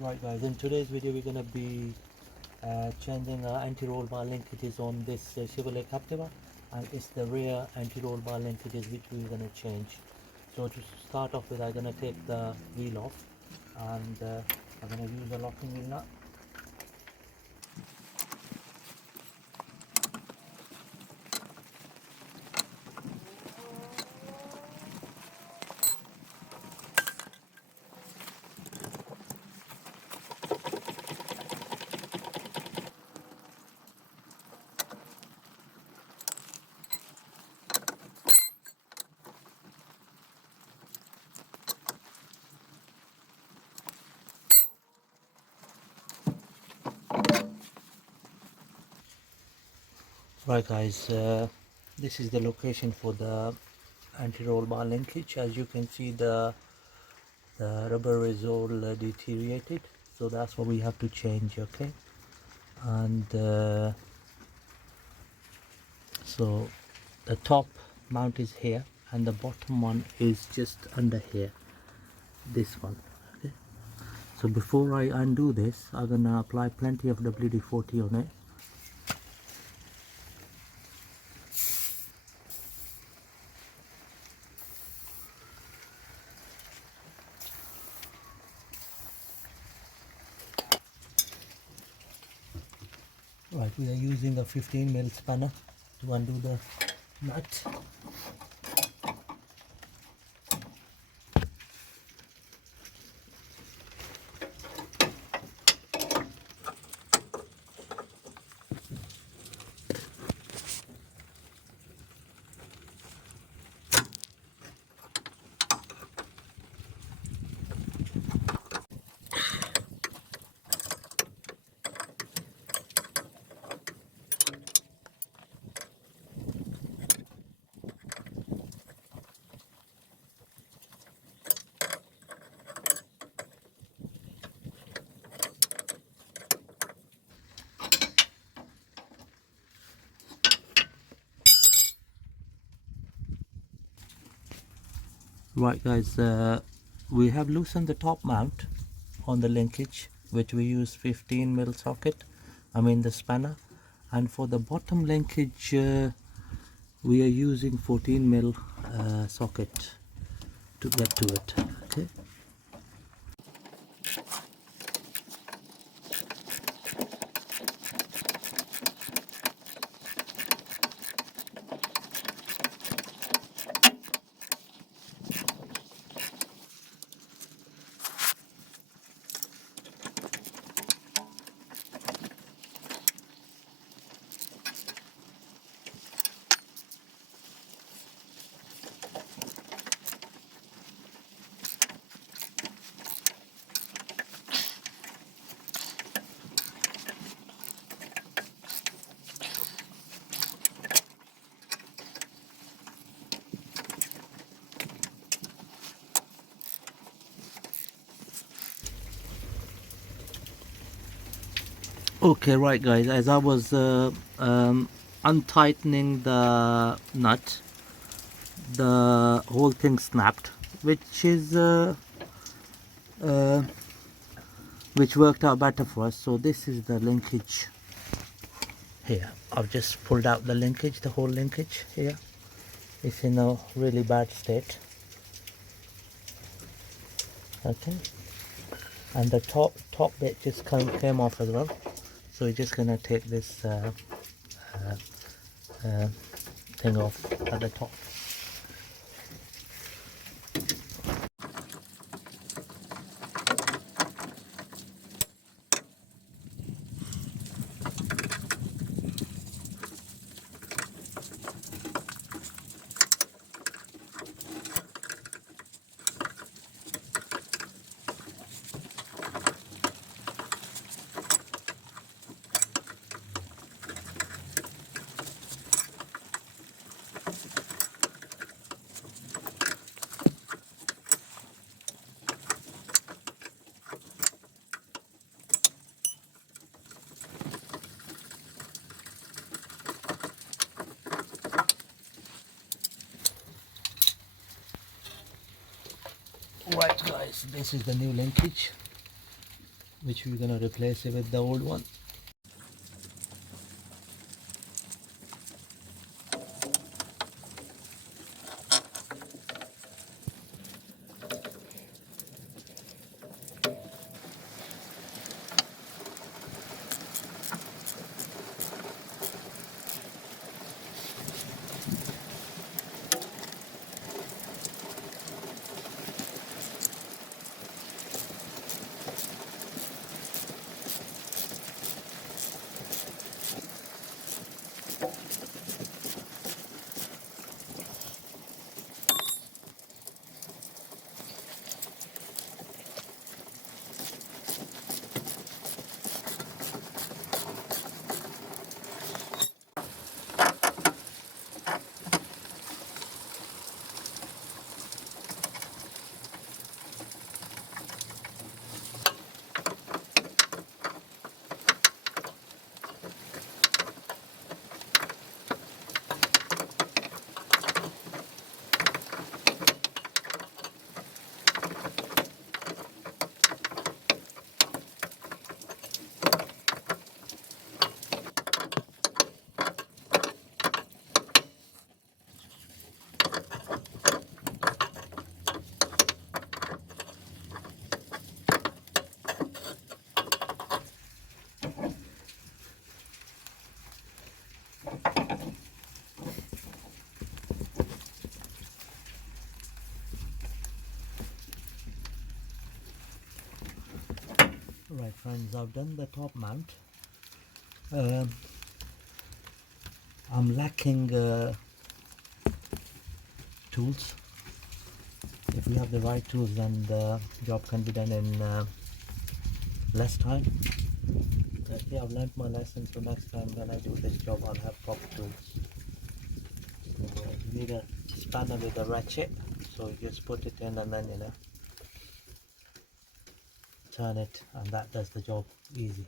Right guys, in today's video we're going to be changing anti-roll bar linkages on this Chevrolet Captiva, and it's the rear anti-roll bar linkages which we're going to change. So to start off with, I'm going to take the wheel off, and I'm going to use a locking wheel nut. Right guys, this is the location for the anti-roll bar linkage. As you can see, the rubber is all deteriorated, so that's what we have to change. Okay, and so the top mount is here and the bottom one is just under here, this one. Okay, so before I undo this, I'm gonna apply plenty of WD-40 on it. Right, we are using a 15mm spanner to undo the nut. Right guys, we have loosened the top mount on the linkage, which we use 15mm socket, the spanner, and for the bottom linkage we are using 14mm socket to get to it. Okay, okay, right guys, as I was untightening the nut, the whole thing snapped, uh, which worked out better for us. So this is the linkage here. I've just pulled out the linkage, the whole linkage here. It's in a really bad state. Okay, and the top bit just came off as well. So we're just gonna take this thing off at the top. Right guys, this is the new linkage. which we're gonna replace it with the old one. Right friends, I've done the top mount. I'm lacking tools. If we have the right tools, then the job can be done in less time. Okay, I've learned my lesson, so next time when I do this job I'll have proper tools. So, you need a spanner with a ratchet, so you just put it in and then turn it, and that does the job easy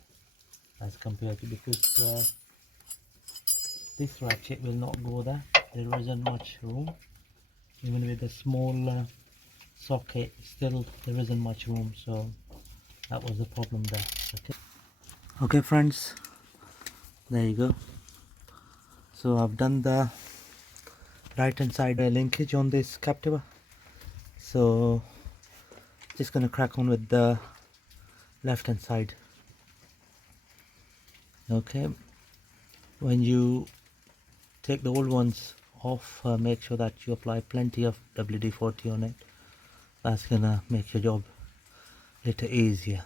as compared to, because this ratchet will not go there. There isn't much room. Even with a small socket, still there isn't much room, so that was the problem there. Okay friends, there you go. So I've done the right hand side linkage on this Captiva, so just gonna crack on with the left hand side. Okay, when you take the old ones off, make sure that you apply plenty of WD-40 on it. That's gonna make your job a little easier.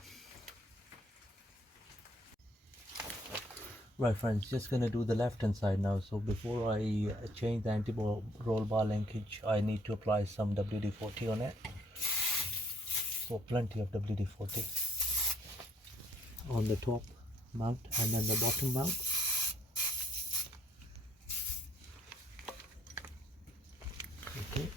Right friends, just gonna do the left hand side now. So before I change the anti-roll bar linkage, I need to apply some WD-40 on it. So plenty of WD-40 on the top mount and then the bottom mount. Okay.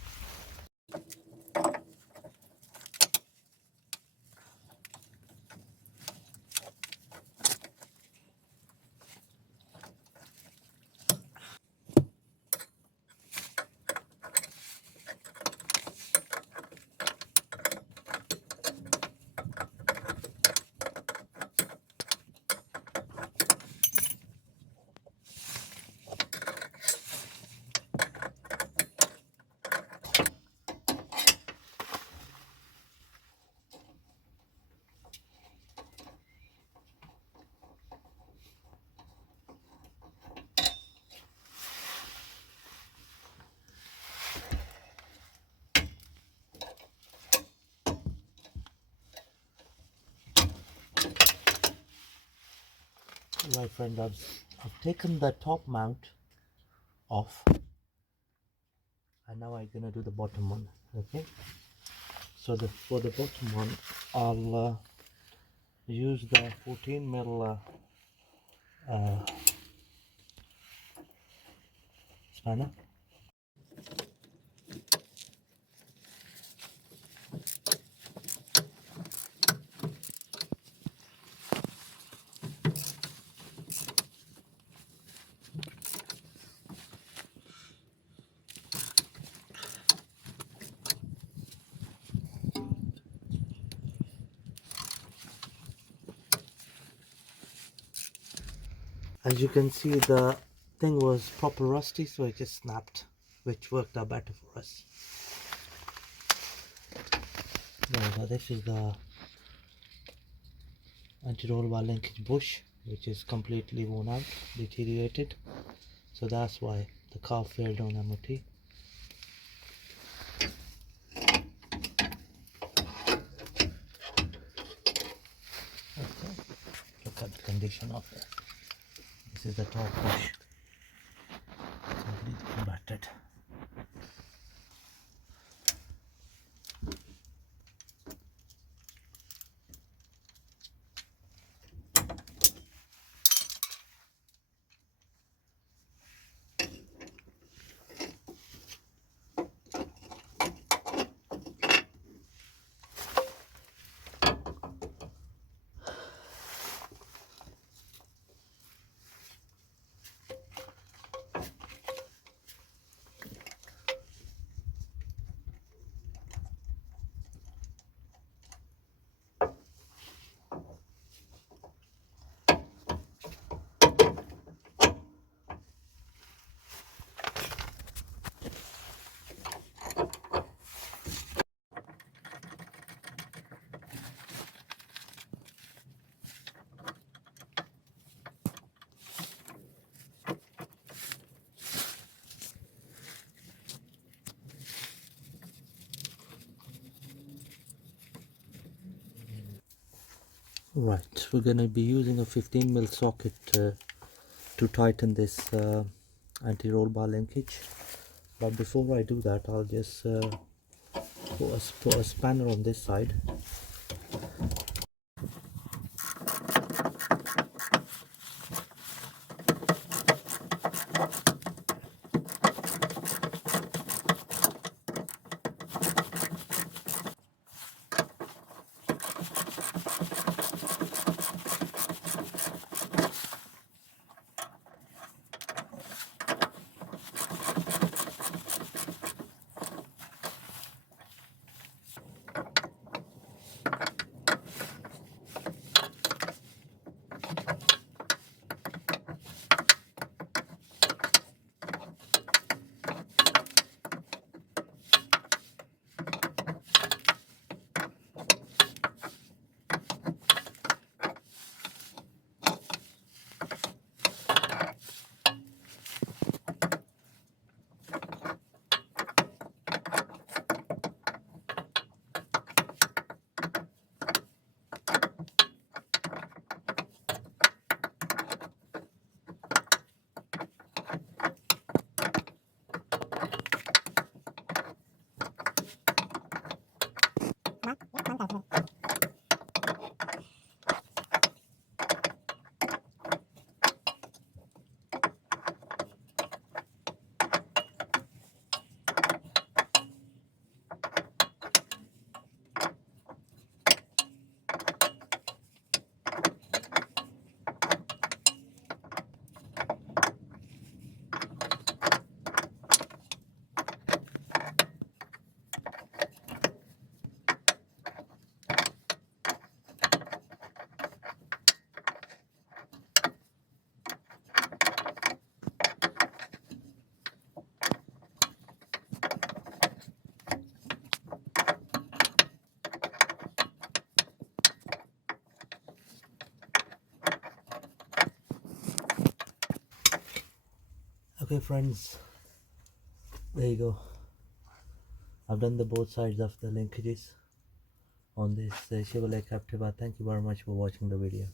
Right friend, I've taken the top mount off, and now I'm gonna do the bottom one. Okay, so for the bottom one I'll use the 14mm spanner. As you can see, the thing was proper rusty, so it just snapped, which worked out better for us. So this is the anti-roll bar linkage bush, which is completely worn out, deteriorated. So that's why the car failed on MOT. Okay, look at the condition of it. This is the top bush, completely battered. Right, we're going to be using a 15mm socket to tighten this anti-roll bar linkage. But before I do that, I'll just put a spanner on this side. Okay friends, there you go. I've done the both sides of the linkages on this Chevrolet Captiva. Thank you very much for watching the video.